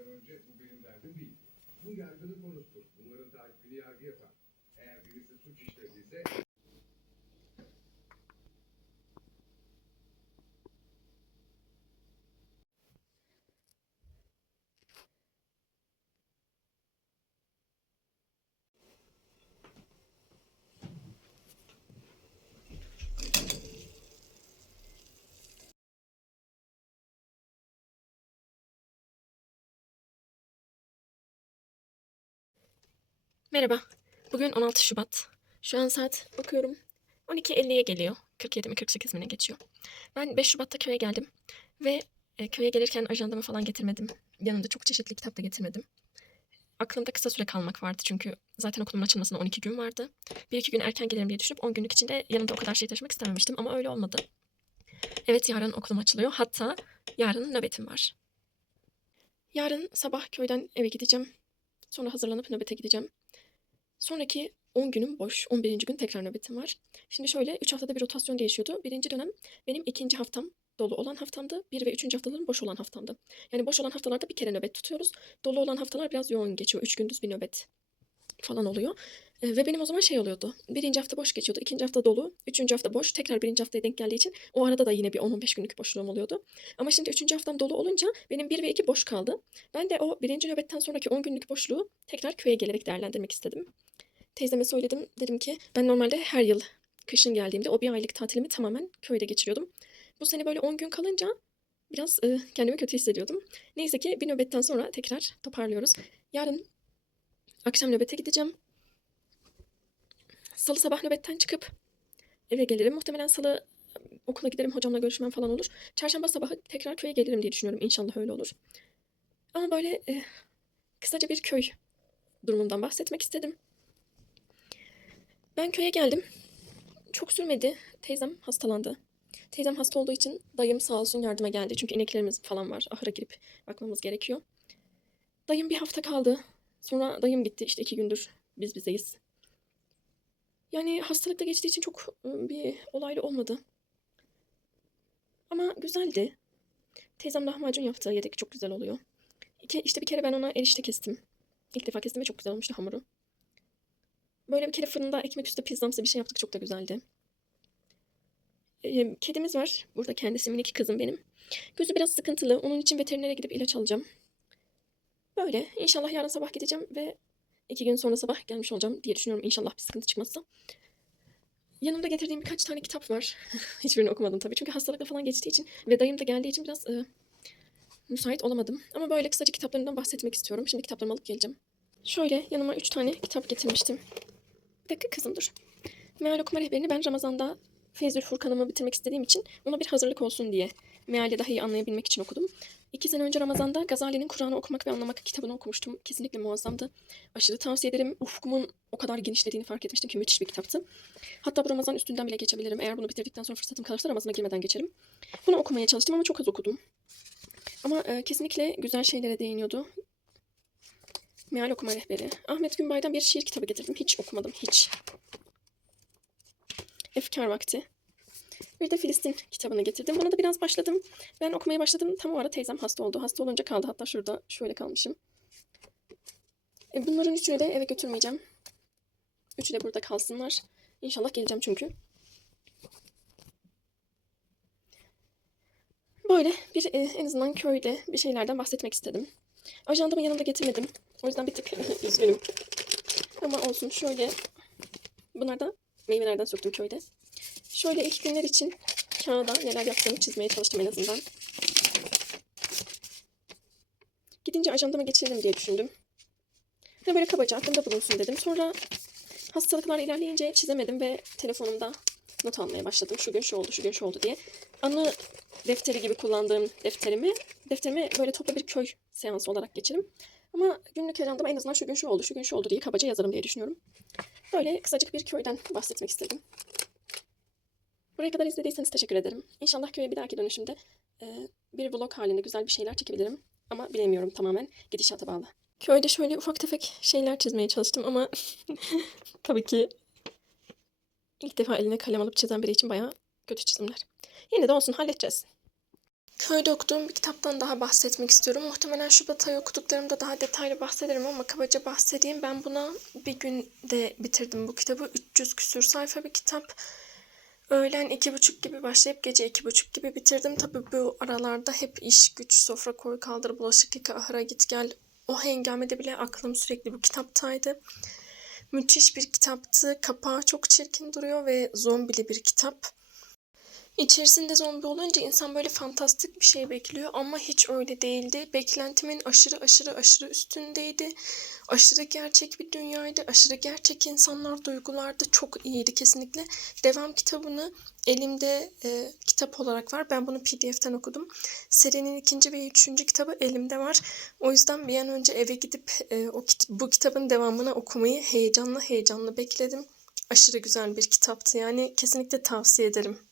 her şeyden önce bu benim derdim değil. Bu yargının konusudur. Bunların takibini yargı yapar. Eğer birisi suç işlediyse Merhaba. Bugün 16 Şubat. Şu an saat bakıyorum 12.50'ye geliyor. 47 mi 48 mi ne geçiyor. Ben 5 Şubat'ta köye geldim. Ve e, köye gelirken ajandamı falan getirmedim. Yanımda çok çeşitli kitap da getirmedim. Aklımda kısa süre kalmak vardı çünkü zaten okulumun açılmasına 12 gün vardı. Bir iki gün erken gelirim diye düşünüp 10 günlük içinde yanımda o kadar şey taşımak istememiştim ama öyle olmadı. Evet yarın okulum açılıyor. Hatta yarın nöbetim var. Yarın sabah köyden eve gideceğim. Sonra hazırlanıp nöbete gideceğim. Sonraki 10 günüm boş. 11. gün tekrar nöbetim var. Şimdi şöyle 3 haftada bir rotasyon değişiyordu. Birinci dönem benim ikinci haftam dolu olan haftamdı. 1 ve 3. haftalarım boş olan haftamdı. Yani boş olan haftalarda bir kere nöbet tutuyoruz. Dolu olan haftalar biraz yoğun geçiyor. 3 gündüz bir nöbet falan oluyor. Ee, ve benim o zaman şey oluyordu. Birinci hafta boş geçiyordu. ikinci hafta dolu. Üçüncü hafta boş. Tekrar birinci haftaya denk geldiği için o arada da yine bir 10-15 günlük boşluğum oluyordu. Ama şimdi üçüncü haftam dolu olunca benim 1 ve 2 boş kaldı. Ben de o birinci nöbetten sonraki 10 günlük boşluğu tekrar köye gelerek değerlendirmek istedim. Teyzeme söyledim. Dedim ki ben normalde her yıl kışın geldiğimde o bir aylık tatilimi tamamen köyde geçiriyordum. Bu sene böyle 10 gün kalınca biraz e, kendimi kötü hissediyordum. Neyse ki bir nöbetten sonra tekrar toparlıyoruz. Yarın akşam nöbete gideceğim. Salı sabah nöbetten çıkıp eve gelirim. Muhtemelen salı e, okula giderim, hocamla görüşmem falan olur. Çarşamba sabahı tekrar köye gelirim diye düşünüyorum. İnşallah öyle olur. Ama böyle e, kısaca bir köy durumundan bahsetmek istedim. Ben köye geldim. Çok sürmedi. Teyzem hastalandı. Teyzem hasta olduğu için dayım sağ olsun yardıma geldi. Çünkü ineklerimiz falan var. Ahıra girip bakmamız gerekiyor. Dayım bir hafta kaldı. Sonra dayım gitti. İşte iki gündür biz bizeyiz. Yani hastalıkta geçtiği için çok ıı, bir olaylı olmadı. Ama güzeldi. Teyzem lahmacun yaptı. Yedik çok güzel oluyor. İki, işte bir kere ben ona erişte kestim. İlk defa kestim ve çok güzel olmuştu hamuru. Böyle bir kere fırında ekmek üstü pizzamsı bir şey yaptık. Çok da güzeldi. Kedimiz var. Burada kendisi minik kızım benim. Gözü biraz sıkıntılı. Onun için veterinere gidip ilaç alacağım. Böyle. İnşallah yarın sabah gideceğim ve iki gün sonra sabah gelmiş olacağım diye düşünüyorum. İnşallah bir sıkıntı çıkmazsa. Yanımda getirdiğim birkaç tane kitap var. Hiçbirini okumadım tabii. Çünkü hastalıkla falan geçtiği için ve dayım da geldiği için biraz e, müsait olamadım. Ama böyle kısaca kitaplarından bahsetmek istiyorum. Şimdi kitaplarımı alıp geleceğim. Şöyle yanıma üç tane kitap getirmiştim. Bir dakika kızım dur. Meal okuma rehberini ben Ramazan'da Feyzül Furkan'ımı bitirmek istediğim için ona bir hazırlık olsun diye meali daha iyi anlayabilmek için okudum. İki sene önce Ramazan'da Gazali'nin Kur'an'ı okumak ve anlamak kitabını okumuştum. Kesinlikle muazzamdı. Aşırı tavsiye ederim. Ufkumun o kadar genişlediğini fark etmiştim ki müthiş bir kitaptı. Hatta bu Ramazan üstünden bile geçebilirim. Eğer bunu bitirdikten sonra fırsatım kalırsa Ramazan'a girmeden geçerim. Bunu okumaya çalıştım ama çok az okudum. Ama e, kesinlikle güzel şeylere değiniyordu. Meal okuma rehberi. Ahmet Günbay'dan bir şiir kitabı getirdim. Hiç okumadım. Hiç. Efkar vakti. Bir de Filistin kitabını getirdim. Buna da biraz başladım. Ben okumaya başladım. Tam o ara teyzem hasta oldu. Hasta olunca kaldı. Hatta şurada şöyle kalmışım. E, bunların üçünü de eve götürmeyeceğim. Üçü de burada kalsınlar. İnşallah geleceğim çünkü. Böyle bir e, en azından köyde bir şeylerden bahsetmek istedim. Ajandamı yanımda getirmedim. O yüzden bir tık üzgünüm. Ama olsun şöyle. Bunlar da meyvelerden söktüm köyde. Şöyle ilk günler için kağıda neler yaptığımı çizmeye çalıştım en azından. Gidince ajandama geçirelim diye düşündüm. Ve böyle kabaca aklımda bulunsun dedim. Sonra hastalıklar ilerleyince çizemedim ve telefonumda not almaya başladım. Şu gün şu oldu, şu gün şu oldu diye. Anı defteri gibi kullandığım defterimi, defterimi böyle toplu bir köy seansı olarak geçirim. Ama günlük ajandama en azından şu gün şu oldu, şu gün şu oldu diye kabaca yazarım diye düşünüyorum. Böyle kısacık bir köyden bahsetmek istedim. Buraya kadar izlediyseniz teşekkür ederim. İnşallah köye bir dahaki dönüşümde e, bir vlog halinde güzel bir şeyler çekebilirim. Ama bilemiyorum tamamen gidişata bağlı. Köyde şöyle ufak tefek şeyler çizmeye çalıştım ama tabii ki ilk defa eline kalem alıp çizen biri için bayağı kötü çizimler. Yine de olsun halledeceğiz. Köyde okuduğum bir kitaptan daha bahsetmek istiyorum. Muhtemelen Şubat ayı okuduklarımda daha detaylı bahsederim ama kabaca bahsedeyim. Ben buna bir günde bitirdim bu kitabı. 300 küsür sayfa bir kitap. Öğlen iki buçuk gibi başlayıp gece iki buçuk gibi bitirdim. Tabii bu aralarda hep iş güç, sofra koy kaldır, bulaşık yıka, ahıra git gel. O hengamede bile aklım sürekli bu kitaptaydı. Müthiş bir kitaptı. Kapağı çok çirkin duruyor ve zombili bir kitap. İçerisinde zombi olunca insan böyle fantastik bir şey bekliyor ama hiç öyle değildi. Beklentimin aşırı aşırı aşırı üstündeydi. Aşırı gerçek bir dünyaydı. Aşırı gerçek insanlar, duygular da çok iyiydi kesinlikle. Devam kitabını elimde e, kitap olarak var. Ben bunu PDF'ten okudum. Serinin ikinci ve üçüncü kitabı elimde var. O yüzden bir an önce eve gidip e, o kit- bu kitabın devamını okumayı heyecanla heyecanla bekledim. Aşırı güzel bir kitaptı yani kesinlikle tavsiye ederim.